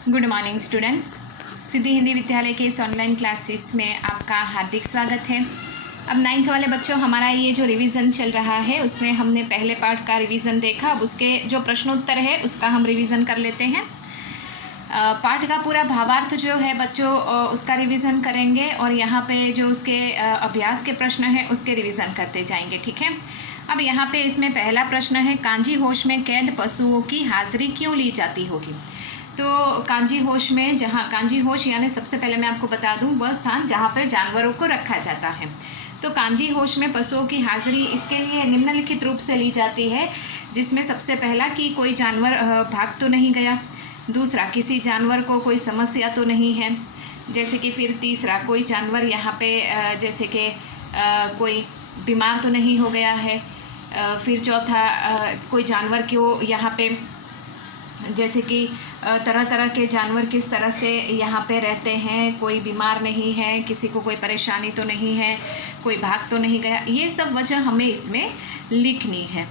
Good morning students. Siddhi Hindi Vidyalaya के इस online classes में आपका हार्दिक स्वागत है। अब 9th वाले बच्चों, हमारा ये जो रिवीजन चल रहा है उसमें हमने पहले पार्ट का रिवीजन देखा। अब उसके जो प्रश्नोत्तर है उसका हम रिवीजन कर लेते हैं। पाठ का पूरा भावार्थ जो है बच्चों उसका रिवीजन करेंगे और यहाँ पे जो उसके अभ्यास के प्रश्न हैं उसके रिवीजन करते जाएंगे, ठीक है। अब यहाँ पे इसमें पहला प्रश्न है, कांजी होश में कैद पशुओं की हाजिरी क्यों ली जाती होगी। तो कांजी होश में, जहाँ कांजी होश यानी सबसे पहले मैं आपको बता दूं वह स्थान जहाँ पर जानवरों को रखा जाता है। तो कांजी होश में पशुओं की हाजिरी इसके लिए निम्नलिखित रूप से ली जाती है, जिसमें सबसे पहला कि कोई जानवर भाग तो नहीं गया, दूसरा किसी जानवर को कोई समस्या तो नहीं है, जैसे कि फिर तीसरा कोई जानवर यहाँ पे जैसे कि कोई बीमार तो नहीं हो गया है, फिर चौथा कोई जानवर क्यों यहाँ पे जैसे कि तरह तरह के जानवर किस तरह से यहाँ पे रहते हैं, कोई बीमार नहीं है, किसी को कोई परेशानी तो नहीं है, कोई भाग तो नहीं गया, ये सब वजह हमें इसमें लिखनी है।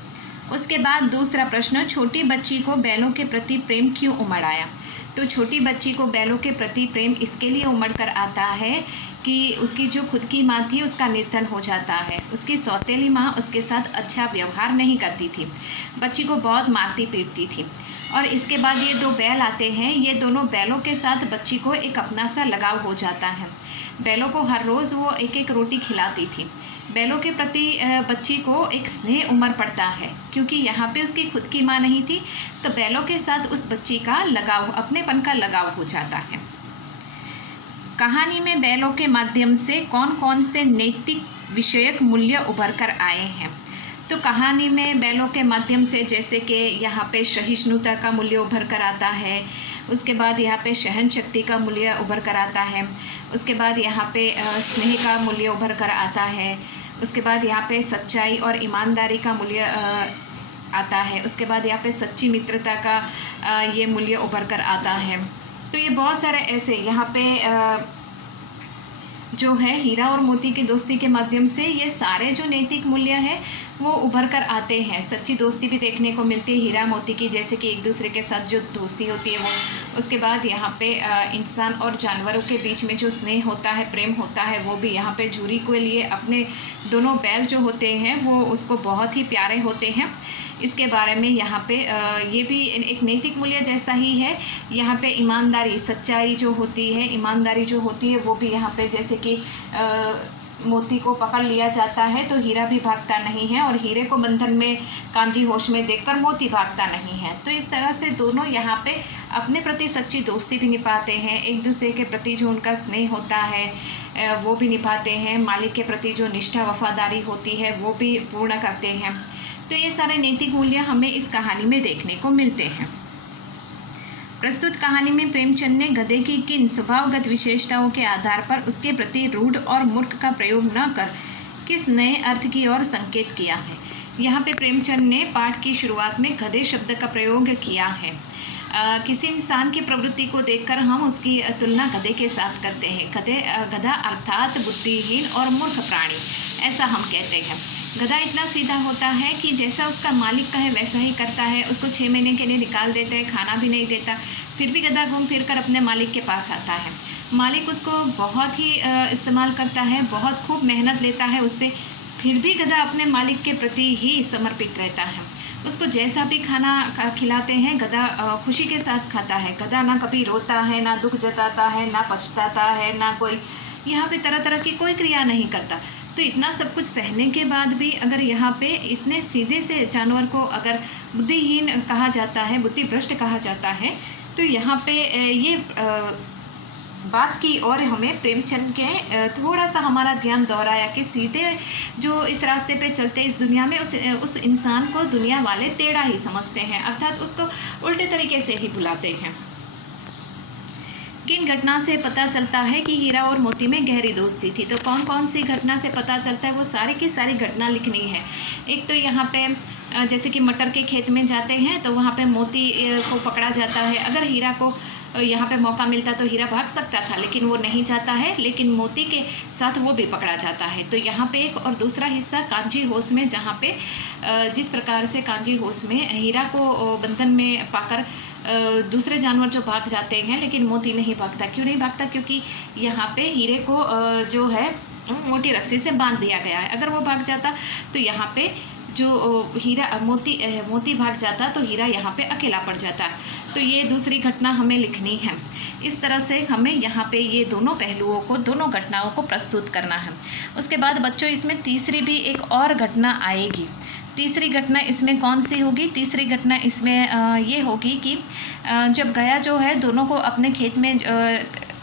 उसके बाद दूसरा प्रश्न, छोटी बच्ची को बैलों के प्रति प्रेम क्यों उमड़ आया। तो छोटी बच्ची को बैलों के प्रति प्रेम इसके लिए उमड़ कर आता है कि उसकी जो खुद की माँ थी उसका निधन हो जाता है। उसकी सौतेली माँ उसके साथ अच्छा व्यवहार नहीं करती थी, बच्ची को बहुत मारती पीटती थी। और इसके बाद ये दो बैल आते हैं, ये दोनों बैलों के साथ बच्ची को एक अपना सा लगाव हो जाता है। बैलों को हर रोज़ वो एक एक रोटी खिलाती थी। बैलों के प्रति बच्ची को एक स्नेह उमड़ पड़ता है, क्योंकि यहाँ पे उसकी खुद की माँ नहीं थी, तो बैलों के साथ उस बच्ची का लगाव, अपनेपन का लगाव हो जाता है। कहानी में बैलों के माध्यम से कौन कौन से नैतिक विषयक मूल्य उभर कर आए हैं। तो कहानी में बैलों के माध्यम से जैसे कि यहाँ पे सहिष्णुता का मूल्य उभर कर आता है, उसके बाद यहाँ पे सहन शक्ति का मूल्य उभर कर आता है, उसके बाद यहाँ पे स्नेह का मूल्य उभर कर आता है, उसके बाद यहाँ पे सच्चाई और ईमानदारी का मूल्य आता है, उसके बाद यहाँ पे सच्ची मित्रता का ये मूल्य उभर कर आता है। तो ये बहुत सारे ऐसे यहाँ पे जो है हीरा और मोती की दोस्ती के माध्यम से ये सारे जो नैतिक मूल्य है वो उभर कर आते हैं। सच्ची दोस्ती भी देखने को मिलती है हीरा मोती की, जैसे कि एक दूसरे के साथ जो दोस्ती होती है वो। उसके बाद यहाँ पे इंसान और जानवरों के बीच में जो स्नेह होता है, प्रेम होता है, वो भी यहाँ पे जूरी के लिए अपने दोनों बैल जो होते हैं वो उसको बहुत ही प्यारे होते हैं। इसके बारे में यहाँ पे ये भी एक नैतिक मूल्य जैसा ही है। यहाँ पे ईमानदारी, सच्चाई जो होती है, ईमानदारी जो होती है वो भी यहाँ पे जैसे कि मोती को पकड़ लिया जाता है तो हीरा भी भागता नहीं है, और हीरे को बंधन में कांजी होश में देखकर मोती भागता नहीं है। तो इस तरह से दोनों यहाँ पे अपने प्रति सच्ची दोस्ती भी निभाते हैं, एक दूसरे के प्रति जो उनका स्नेह होता है वो भी निभाते हैं, मालिक के प्रति जो निष्ठा वफादारी होती है वो भी पूर्ण करते हैं। तो ये सारे नैतिक मूल्य हमें इस कहानी में देखने को मिलते हैं। प्रस्तुत कहानी में प्रेमचंद ने गधे की किन स्वभावगत विशेषताओं के आधार पर उसके प्रति रूढ़ और मूर्ख का प्रयोग न कर किस नए अर्थ की ओर संकेत किया है। यहाँ पे प्रेमचंद ने पाठ की शुरुआत में गधे शब्द का प्रयोग किया है। किसी इंसान की प्रवृत्ति को देखकर हम उसकी तुलना गधे के साथ करते हैं। गधा अर्थात बुद्धिहीन और मूर्ख प्राणी, ऐसा हम कहते हैं। गधा इतना सीधा होता है कि जैसा उसका मालिक कहे वैसा ही करता है। उसको 6 महीने के लिए निकाल देता है, खाना भी नहीं देता, फिर भी गधा घूम फिर कर अपने मालिक के पास आता है। मालिक उसको बहुत ही इस्तेमाल करता है, बहुत खूब मेहनत लेता है उससे, फिर भी गधा अपने मालिक के प्रति ही समर्पित रहता है। उसको जैसा भी खाना खिलाते हैं गधा खुशी के साथ खाता है। गधा ना कभी रोता है, ना दुख जताता है, ना पछताता है, ना कोई यहाँ पे तरह तरह की कोई क्रिया नहीं करता। तो इतना सब कुछ सहने के बाद भी अगर यहाँ पे इतने सीधे से जानवर को अगर बुद्धिहीन कहा जाता है, बुद्धिभ्रष्ट कहा जाता है, तो यहाँ पे ये बात की और हमें प्रेमचंद के थोड़ा सा हमारा ध्यान दोहराया कि सीधे जो इस रास्ते पे चलते इस दुनिया में उस इंसान को दुनिया वाले टेढ़ा ही समझते हैं, अर्थात उसको उल्टे तरीके से ही बुलाते हैं। किन घटना से पता चलता है कि हीरा और मोती में गहरी दोस्ती थी। तो कौन कौन सी घटना से पता चलता है वो सारी की सारी घटना लिखनी है। एक तो यहाँ पे जैसे कि मटर के खेत में जाते हैं तो वहाँ पे मोती को पकड़ा जाता है। अगर हीरा को यहाँ पे मौका मिलता तो हीरा भाग सकता था, लेकिन वो नहीं जाता है, लेकिन मोती के साथ वो भी पकड़ा जाता है। तो यहाँ पे एक और दूसरा हिस्सा कांजी होश में, जहाँ पे जिस प्रकार से कांजी होश में हीरा को बंधन में पाकर दूसरे जानवर जो भाग जाते हैं, लेकिन मोती नहीं भागता। क्यों नहीं भागता? क्योंकि यहाँ पे हीरे को जो है मोटी रस्सी से बांध दिया गया है। अगर वो भाग जाता तो यहाँ पे जो हीरा मोती भाग जाता तो हीरा यहाँ पे अकेला पड़ जाता। तो ये दूसरी घटना हमें लिखनी है। इस तरह से हमें यहाँ पे ये दोनों पहलुओं को, दोनों घटनाओं को प्रस्तुत करना है। उसके बाद बच्चों इसमें तीसरी भी एक और घटना आएगी। तीसरी घटना इसमें कौन सी होगी? तीसरी घटना इसमें ये होगी कि जब गया जो है दोनों को अपने खेत में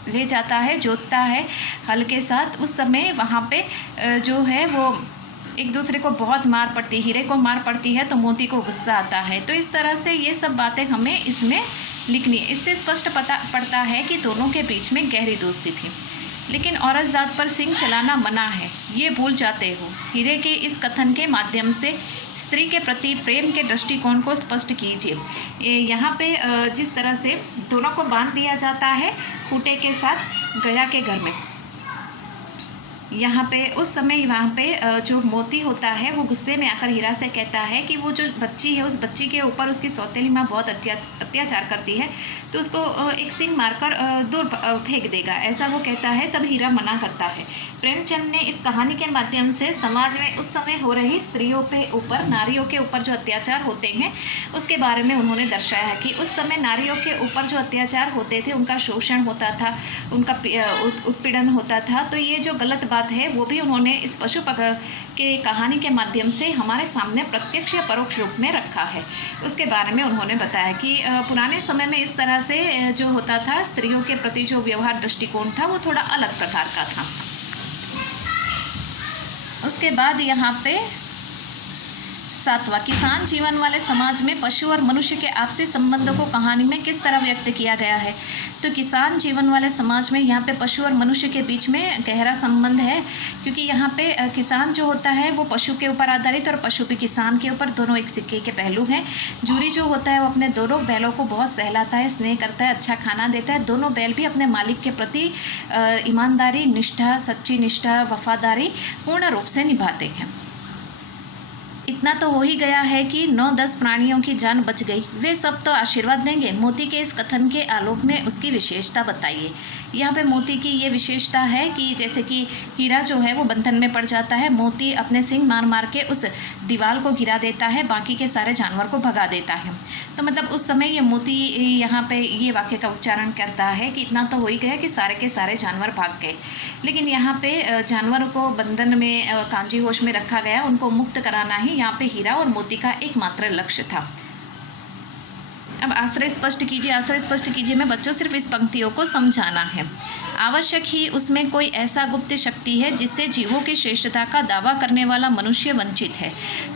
ले जाता है, जोतता है हल के साथ, उस समय वहाँ पे जो है वो एक दूसरे को बहुत मार पड़ती, हीरे को मार पड़ती है तो मोती को गुस्सा आता है। तो इस तरह से ये सब बातें हमें इसमें लिखनी है। इससे स्पष्ट पड़ता है कि दोनों के बीच में गहरी दोस्ती थी, लेकिन औरत जात पर सिंह चलाना मना है, ये भूल जाते हो। हीरे के इस कथन के माध्यम से स्त्री के प्रति प्रेम के दृष्टिकोण को स्पष्ट कीजिए। यहाँ पे जिस तरह से दोनों को बांध दिया जाता है खूंटे के साथ गया के घर में, यहाँ पे उस समय वहाँ पे जो मोती होता है वो गुस्से में आकर हीरा से कहता है कि वो जो बच्ची है उस बच्ची के ऊपर उसकी सौतेली माँ बहुत अत्याचार करती है, तो उसको एक सिंग मारकर दूर फेंक देगा, ऐसा वो कहता है। तब हीरा मना करता है। प्रेमचंद ने इस कहानी के माध्यम से समाज में उस समय हो रही स्त्रियों पे ऊपर, नारियों के ऊपर जो अत्याचार होते हैं उसके बारे में उन्होंने दर्शाया है कि उस समय नारियों के ऊपर जो अत्याचार होते थे, उनका शोषण होता था, उनका उत्पीड़न होता था। तो ये जो गलत बात है वो भी उन्होंने इस पशु के कहानी के माध्यम से हमारे सामने प्रत्यक्ष या परोक्ष रूप में रखा है। उसके बारे में उन्होंने बताया कि पुराने समय में इस तरह से जो होता था, स्त्रियों के प्रति जो व्यवहार दृष्टिकोण था वो थोड़ा अलग प्रकार का था। उसके बाद यहाँ पे 7वां, किसान जीवन वाले समाज में पशु और मनुष्य के आपसी संबंधों को कहानी में किस तरह व्यक्त किया गया है? तो किसान जीवन वाले समाज में यहाँ पे पशु और मनुष्य के बीच में गहरा संबंध है, क्योंकि यहाँ पे किसान जो होता है वो पशु के ऊपर आधारित और पशु भी किसान के ऊपर, दोनों एक सिक्के के पहलू हैं। जूरी जो होता है वो अपने दोनों बैलों को बहुत सहलाता है, स्नेह करता है, अच्छा खाना देता है। दोनों बैल भी अपने मालिक के प्रति ईमानदारी, निष्ठा, सच्ची निष्ठा, वफादारी पूर्ण रूप से निभाते हैं। इतना तो हो ही गया है कि 9-10 प्राणियों की जान बच गई, वे सब तो आशीर्वाद देंगे। मोती के इस कथन के आलोक में उसकी विशेषता बताइए। यहाँ पे मोती की ये विशेषता है कि जैसे कि हीरा जो है वो बंधन में पड़ जाता है, मोती अपने सिंग मार मार के उस दीवार को गिरा देता है, बाकी के सारे जानवर को भगा देता है। तो मतलब उस समय ये मोती यहाँ पे ये वाक्य का उच्चारण करता है कि इतना तो हो ही गया कि सारे के सारे जानवर भाग गए। लेकिन यहाँ पे जानवरों को बंधन में, कांजी होश में रखा गया, उनको मुक्त कराना ही यहाँ पे हीरा और मोती का एकमात्र लक्ष्य था। अब आश्रय स्पष्ट कीजिए। आश्रय स्पष्ट कीजिए में बच्चों सिर्फ इस पंक्तियों को समझाना है। आवश्यक ही उसमें कोई ऐसा गुप्त शक्ति है जिससे जीवों की श्रेष्ठता का दावा करने वाला मनुष्य वंचित है।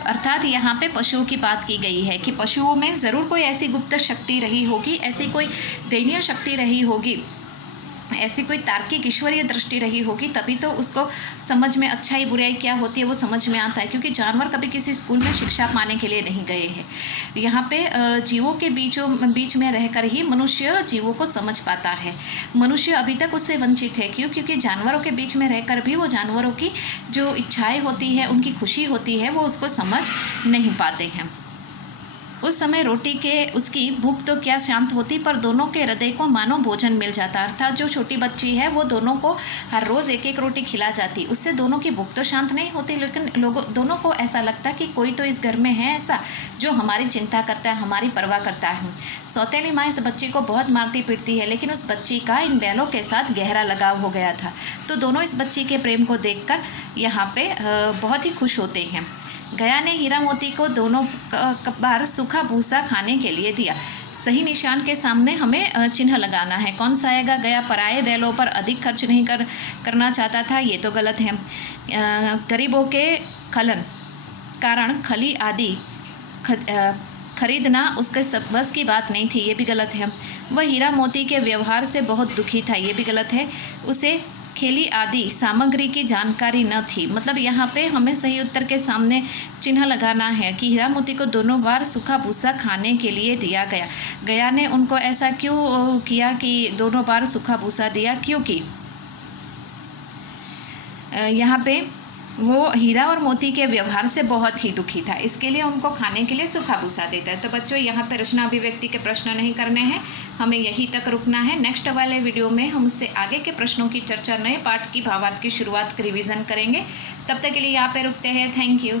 अर्थात यहाँ पे पशुओं की बात की गई है कि पशुओं में ज़रूर कोई ऐसी गुप्त शक्ति रही होगी, ऐसी कोई दैनीय शक्ति रही होगी, ऐसी कोई तार्किक ईश्वरीय दृष्टि रही होगी, तभी तो उसको समझ में अच्छाई बुराई क्या होती है वो समझ में आता है। क्योंकि जानवर कभी किसी स्कूल में शिक्षा पाने के लिए नहीं गए हैं। यहाँ पे जीवों के बीच में रहकर ही मनुष्य जीवों को समझ पाता है। मनुष्य अभी तक उससे वंचित है। क्यों? क्योंकि जानवरों के बीच में रहकर भी वो जानवरों की जो इच्छाएँ होती है, उनकी खुशी होती है, वो उसको समझ नहीं पाते हैं। उस समय रोटी के उसकी भूख तो क्या शांत होती, पर दोनों के हृदय को मानो भोजन मिल जाता। अर्थात जो छोटी बच्ची है वो दोनों को हर रोज़ एक एक रोटी खिला जाती, उससे दोनों की भूख तो शांत नहीं होती, लेकिन दोनों को ऐसा लगता कि कोई तो इस घर में है ऐसा जो हमारी चिंता करता है, हमारी परवाह करता है। सौतेली माँ इस बच्ची को बहुत मारती पीटती है, लेकिन उस बच्ची का इन बैलों के साथ गहरा लगाव हो गया था। तो दोनों इस बच्ची के प्रेम को देखकर यहाँ पे बहुत ही खुश होते हैं। गया ने हीरा मोती को दोनों बार सूखा भूसा खाने के लिए दिया। सही निशान के सामने हमें चिन्ह लगाना है। कौन सा आएगा? गया पराये बैलों पर अधिक खर्च नहीं करना चाहता था, ये तो गलत है। गरीबों के कारण खली आदि खरीदना उसके बस की बात नहीं थी, ये भी गलत है। वह हीरा मोती के व्यवहार से बहुत दुखी था, ये भी गलत है। उसे खेली आदि सामग्री की जानकारी न थी। मतलब यहाँ पे हमें सही उत्तर के सामने चिन्ह लगाना है कि हीरा मोती को दोनों बार सूखा भूसा खाने के लिए दिया गया। गया ने उनको ऐसा क्यों किया कि दोनों बार सूखा भूसा दिया? क्योंकि यहाँ पे वो हीरा और मोती के व्यवहार से बहुत ही दुखी था, इसके लिए उनको खाने के लिए सूखा भूसा देता है। तो बच्चों यहाँ पे रचना अभिव्यक्ति के प्रश्न नहीं करने हैं, हमें यहीं तक रुकना है। नेक्स्ट वाले वीडियो में हम उससे आगे के प्रश्नों की चर्चा, नए पाठ की भावार्थ की शुरुआत, रिवीजन करेंगे। तब तक के लिए यहाँ पे रुकते हैं। Thank you.